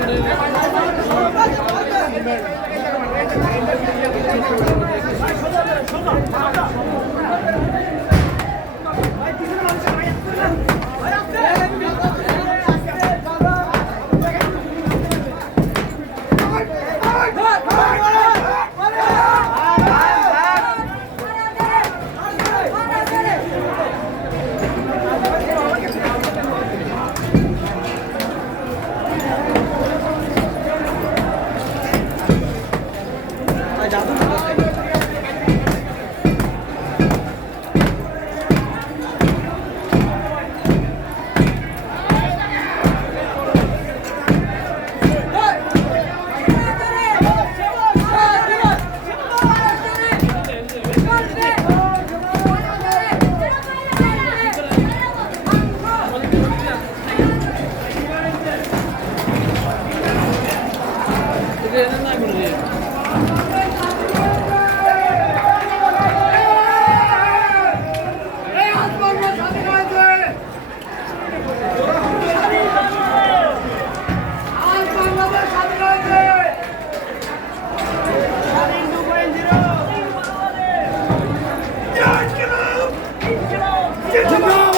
これ。Get him out!